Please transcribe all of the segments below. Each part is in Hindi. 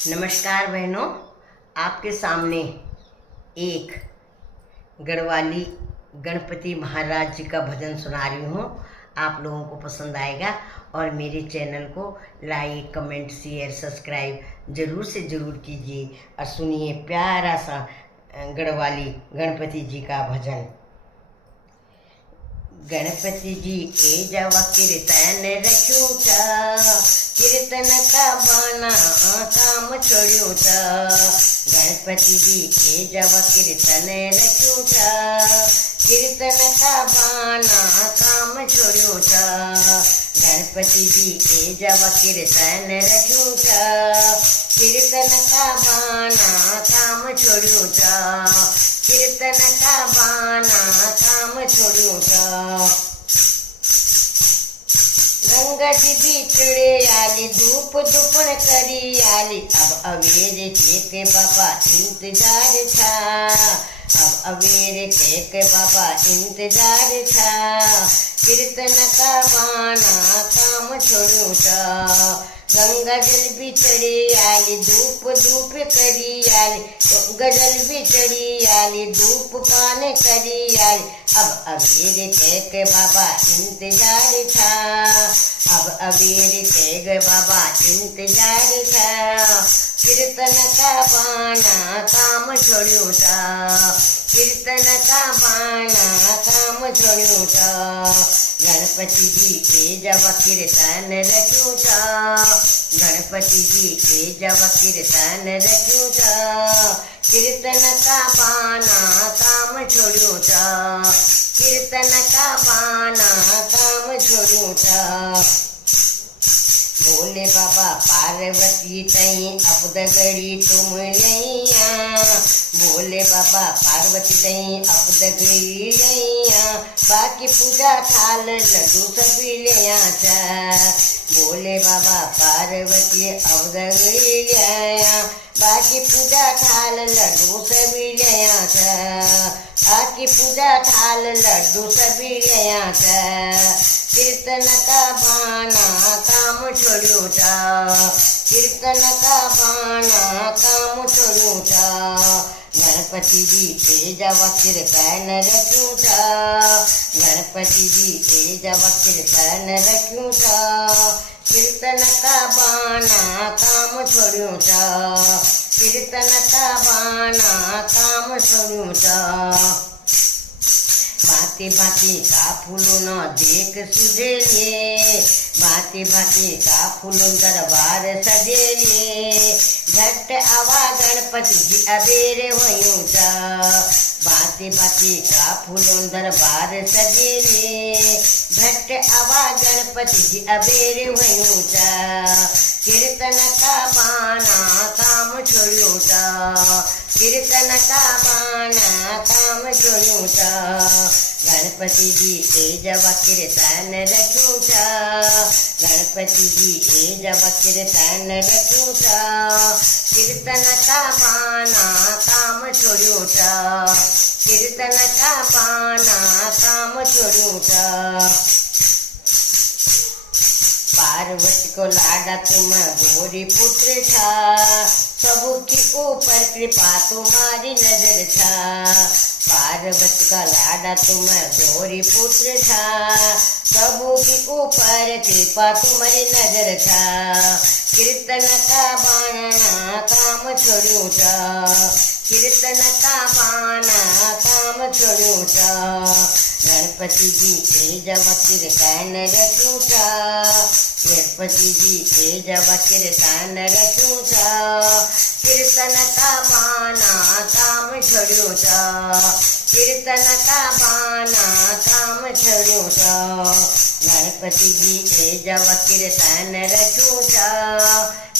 नमस्कार बहनों, आपके सामने एक गढ़वाली गणपति महाराज जी का भजन सुना रही हूँ। आप लोगों को पसंद आएगा और मेरे चैनल को लाइक, कमेंट, शेयर, सब्सक्राइब ज़रूर से ज़रूर कीजिए और सुनिए प्यारा सा गढ़वाली गणपति जी का भजन। गणपति जी ए जवा कीर्तन रखूं था, कीर्तन का बाना काम छोड़ू था। गणपति जी ए जवा कीर्तन रखूं था, कीर्तन का बाना काम छोड़ू था। गणपति जी ए जवा कीर्तन रखूं था, कीर्तन का बाना काम छोड़ू था। कीर्तन का बाना काम छोड़ू था। गंगा जी बिछड़े आली, धूप दुपन करी आली। अब अवेरे के बाबा इंतजार था, अब अवेरे के बाबा इंतजार था। कीर्तन का बाना काम छोड़ू था। गंगा जल बिछड़ी आली, धूप धूप करी आली। गंगा जल बिछड़ी आली, धूप पान करी आली। अब अबीर के बाबा इंतजार था, अब अबीर के बाबा इंतजार था। कीर्तन का बाना काम छोड़ू था, कीर्तन का बाना काम छोड़ू था। गणपति जी ए जवा कीर्तन रखूं था, गणपति जी ए जवा कीर्तन रखूं था। कीर्तन का बाना काम छोड़ू था, कीर्तन का बाना काम छोड़ू था। बोले बाबा पार्वती तई अब दगड़ी तुम लैया, बोले बाबा पार्वती तई अब दगड़ी लैया। बाकी पूजा थाल लड्डू सभी ले आचा, बोले बाबा पार्वती अब दगड़ी लैया। बाकी पूजा थाल लड्डू सभी ले आचा, बाकी पूजा थाल लड्डू सभी ले आचा। कीर्तन का बाना काम छोड़ू था, कीर्तन का बाना काम छोड़ू था। गणपति जी ए जवा कीर्तन रखूं था, गणपति जी ए जवा कीर्तन रखूं था। कीर्तन का बाना काम छोड़ू था, कीर्तन का बाना काम छोड़ू था। भांति भांति का फूलों देख सुझेलिए, भांति भांति का फूलों दरबार सजेलिए। झट आवा गणपति जी अबेरे होयूं था, भांति भांति का फूलों दरबार सजेलिए। झट आवा गणपति जी अबेरे होयूं था। कीर्तन का बाना काम छोड़ू था, कीर्तन का बाना काम छोड़ू था। गणपति जी ए जवा कीर्तन रखूं था, गणपति जी ए जवा कीर्तन रखूं था। कीर्तन का बाना काम छोड़ू था, कीर्तन का बाना काम छोड़ू था। पार्वती को लाडा तुम गोरी पुत्र था, सबू की ऊपर कृपा तुम्हारी नजर था। पार्वती का लाडा तुम गोरी पुत्र था, सबू की ऊपर कृपा तुम्हारी नजर था। कीर्तन का बाना काम छोड़ू था, कीर्तन का बाना काम छोड़ू था। गणपति जी ए जवा कीर्तन रखूं था, गणपति जी ए जवा कीर्तन रखूं था। कीर्तन का बाना काम छोड़ू था, कीर्तन का बाना काम छोड़ू था। गणपति जी ए जवा कीर्तन रखूं था,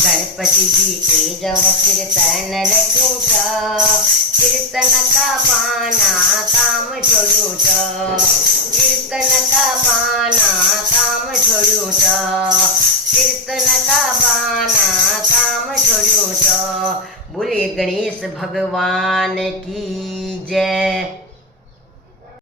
गणपति जी ए जवा कीर्तन रखूं था। कीर्तन का बाना काम छोड़ू था, कीर्तन का बाना काम छोड़ू था। कीर्तन का बाना काम छोड़ू था। बोले गणेश भगवान की जय।